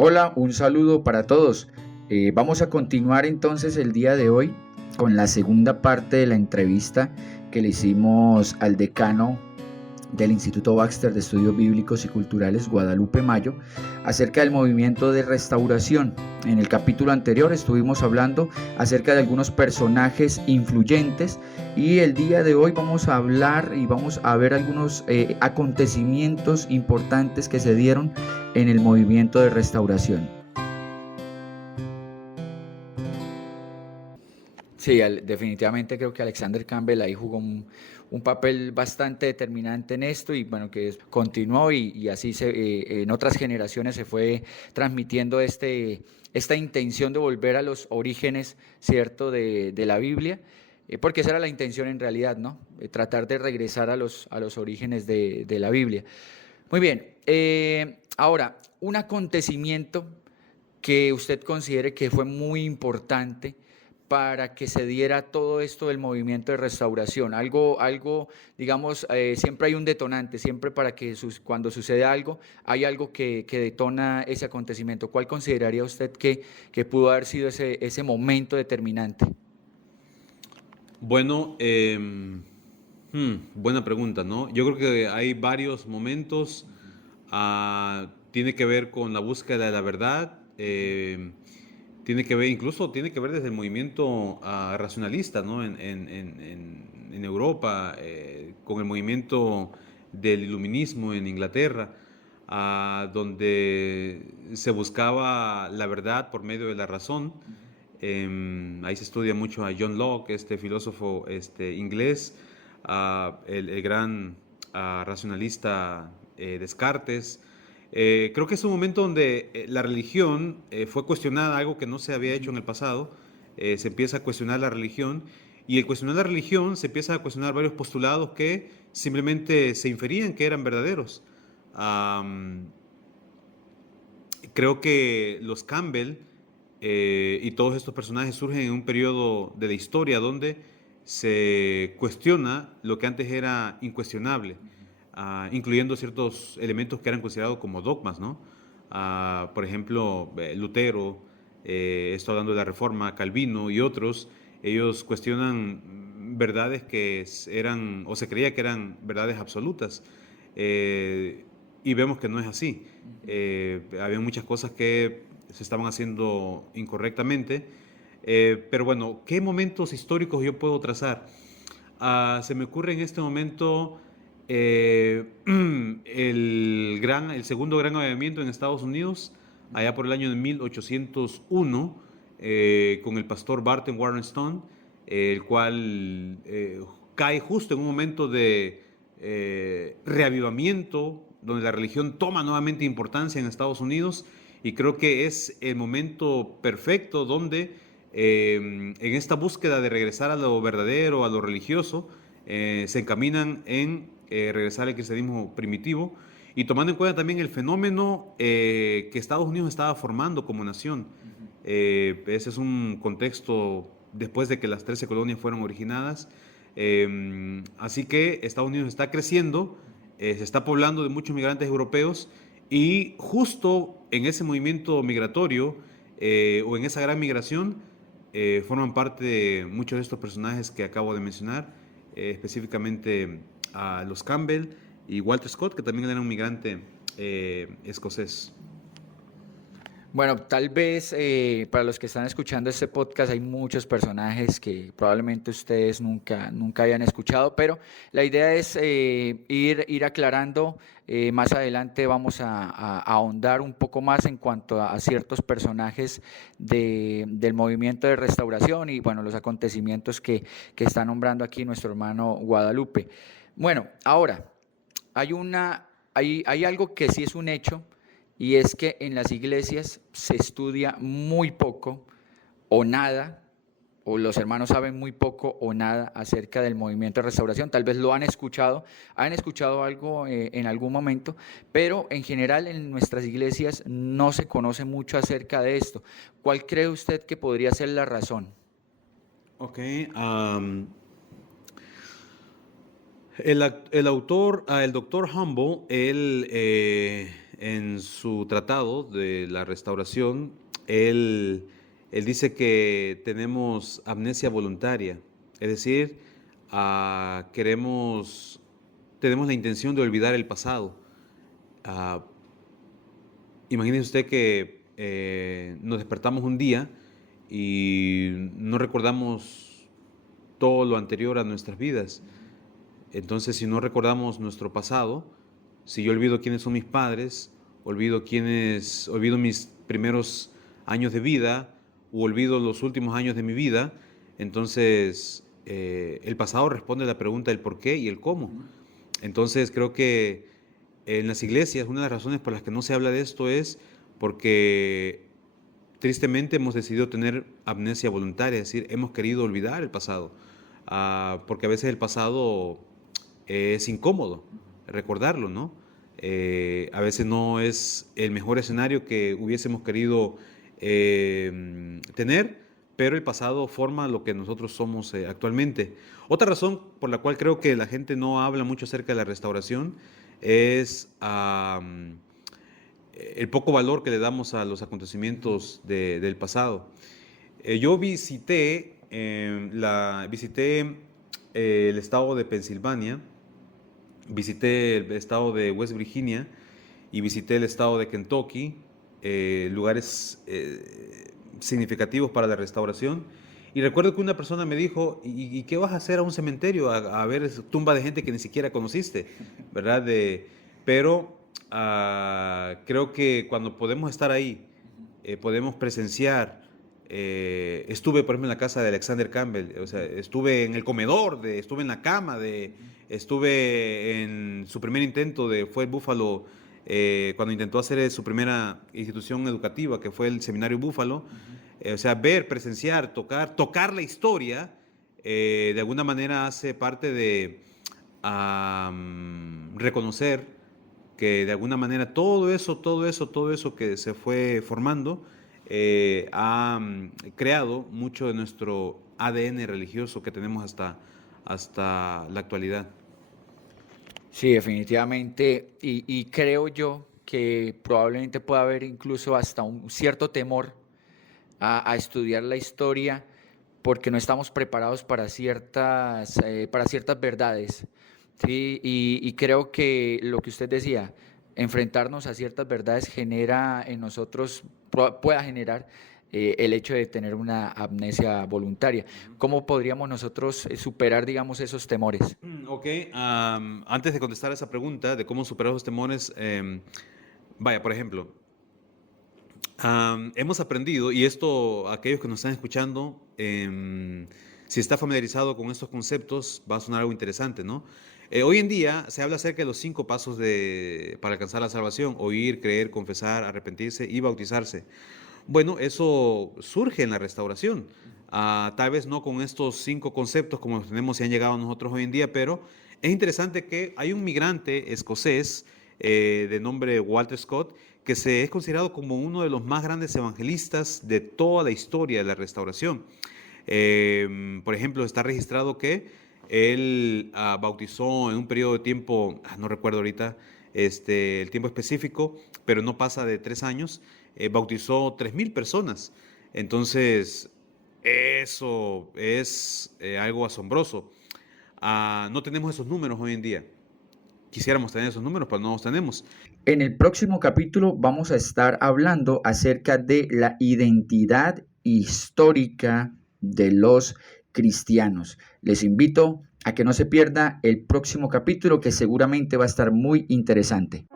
Hola, un saludo para todos. Vamos a continuar entonces el día de hoy con la segunda parte de la entrevista que le hicimos al decano del Instituto Baxter de Estudios Bíblicos y Culturales, Guadalupe Mayo, acerca del movimiento de restauración. En el capítulo anterior estuvimos hablando acerca de algunos personajes influyentes y el día de hoy vamos a hablar y vamos a ver algunos acontecimientos importantes que se dieron en el movimiento de restauración. Sí, definitivamente creo que Alexander Campbell ahí jugó un papel bastante determinante en esto y bueno, que continuó y así en otras generaciones se fue transmitiendo esta intención de volver a los orígenes, ¿cierto?, de la Biblia, porque esa era la intención en realidad, ¿no? Tratar de regresar a los orígenes de la Biblia. Muy bien, ahora, un acontecimiento que usted considere que fue muy importante para que se diera todo esto del movimiento de restauración. Digamos, siempre hay un detonante, siempre para que cuando sucede algo, hay algo que detona ese acontecimiento. ¿Cuál consideraría usted que pudo haber sido ese momento determinante? Bueno, buena pregunta, ¿no? Yo creo que hay varios momentos. Tiene que ver con la búsqueda de la verdad. Tiene que ver desde el movimiento racionalista, ¿no? En Europa, con el movimiento del iluminismo en Inglaterra, donde se buscaba la verdad por medio de la razón. Ahí se estudia mucho a John Locke, este filósofo inglés, el gran racionalista Descartes. Creo que es un momento donde la religión fue cuestionada, algo que no se había hecho en el pasado. Se empieza a cuestionar la religión y el cuestionar la religión se empieza a cuestionar varios postulados que simplemente se inferían que eran verdaderos. Am, Creo que los Campbell y todos estos personajes surgen en un periodo de la historia donde se cuestiona lo que antes era incuestionable, incluyendo ciertos elementos que eran considerados como dogmas, ¿no? Por ejemplo, Lutero, esto hablando de la Reforma, Calvino y otros, ellos cuestionan verdades que eran o se creía que eran verdades absolutas. Eh, y vemos que no es así. Había muchas cosas que se estaban haciendo incorrectamente. Pero bueno, ¿qué momentos históricos yo puedo trazar? Se me ocurre en este momento el segundo gran avivamiento en Estados Unidos, allá por el año de 1801, con el pastor Barton Warren Stone, el cual cae justo en un momento de reavivamiento, donde la religión toma nuevamente importancia en Estados Unidos, y creo que es el momento perfecto donde en esta búsqueda de regresar a lo verdadero, a lo religioso, se encaminan en regresar al cristianismo primitivo y tomando en cuenta también el fenómeno que Estados Unidos estaba formando como nación. Ese es un contexto después de que las 13 colonias fueron originadas. Así que Estados Unidos está creciendo, se está poblando de muchos migrantes europeos y justo en ese movimiento migratorio o en esa gran migración forman parte de muchos de estos personajes que acabo de mencionar, específicamente a los Campbell y Walter Scott, que también era un migrante escocés. Bueno, tal vez para los que están escuchando este podcast hay muchos personajes que probablemente ustedes nunca hayan escuchado, pero la idea es ir aclarando. Más adelante vamos a ahondar un poco más en cuanto a ciertos personajes del movimiento de restauración y bueno, los acontecimientos que está nombrando aquí nuestro hermano Guadalupe. Bueno, ahora, hay algo que sí es un hecho y es que en las iglesias se estudia muy poco o nada, o los hermanos saben muy poco o nada acerca del movimiento de restauración. Tal vez lo han escuchado algo en algún momento, pero en general en nuestras iglesias no se conoce mucho acerca de esto. ¿Cuál cree usted que podría ser la razón? Ok, el autor, el doctor Humble, él en su tratado de la restauración, él dice que tenemos amnesia voluntaria, es decir, tenemos la intención de olvidar el pasado. Ah, Imagínese usted que nos despertamos un día y no recordamos todo lo anterior a nuestras vidas. Entonces, si no recordamos nuestro pasado, si yo olvido quiénes son mis padres, olvido mis primeros años de vida, o olvido los últimos años de mi vida, entonces el pasado responde a la pregunta del por qué y el cómo. Entonces, creo que en las iglesias una de las razones por las que no se habla de esto es porque tristemente hemos decidido tener amnesia voluntaria, es decir, hemos querido olvidar el pasado, porque a veces el pasado es incómodo recordarlo, ¿no? A veces no es el mejor escenario que hubiésemos querido tener, pero el pasado forma lo que nosotros somos actualmente. Otra razón por la cual creo que la gente no habla mucho acerca de la restauración es el poco valor que le damos a los acontecimientos del pasado. Yo visité el estado de Pensilvania, visité el estado de West Virginia y visité el estado de Kentucky, lugares significativos para la restauración. Y recuerdo que una persona me dijo, ¿y qué vas a hacer a un cementerio? A ver tumba de gente que ni siquiera conociste, ¿verdad? Pero creo que cuando podemos estar ahí, podemos presenciar. Estuve, por ejemplo, en la casa de Alexander Campbell, o sea, estuve en el comedor, estuve en la cama, estuve en su primer intento fue el Buffalo, cuando intentó hacer su primera institución educativa, que fue el Seminario Buffalo. O sea, ver, presenciar, tocar la historia, de alguna manera hace parte de reconocer que de alguna manera todo eso que se fue formando ha creado mucho de nuestro ADN religioso que tenemos hasta la actualidad. Sí, definitivamente. Y creo yo que probablemente pueda haber incluso hasta un cierto temor a estudiar la historia porque no estamos preparados para ciertas verdades. ¿Sí? Y creo que lo que usted decía, enfrentarnos a ciertas verdades genera en nosotros, pueda generar el hecho de tener una amnesia voluntaria. ¿Cómo podríamos nosotros superar, digamos, esos temores? Ok, antes de contestar esa pregunta de cómo superar esos temores, vaya, por ejemplo, hemos aprendido, y esto aquellos que nos están escuchando, si está familiarizado con estos conceptos, va a sonar algo interesante, ¿no? Hoy en día se habla acerca de los 5 pasos para alcanzar la salvación: oír, creer, confesar, arrepentirse y bautizarse. Bueno, eso surge en la restauración. Tal vez no con estos 5 conceptos como los tenemos y han llegado a nosotros hoy en día, pero es interesante que hay un migrante escocés de nombre Walter Scott, que es considerado como uno de los más grandes evangelistas de toda la historia de la restauración. Por ejemplo, está registrado que él bautizó en un periodo de tiempo, no recuerdo ahorita el tiempo específico, pero no pasa de 3 años, bautizó 3,000 personas. Entonces, eso es algo asombroso. No tenemos esos números hoy en día. Quisiéramos tener esos números, pero no los tenemos. En el próximo capítulo vamos a estar hablando acerca de la identidad histórica de los cristianos. Les invito a que no se pierda el próximo capítulo, que seguramente va a estar muy interesante.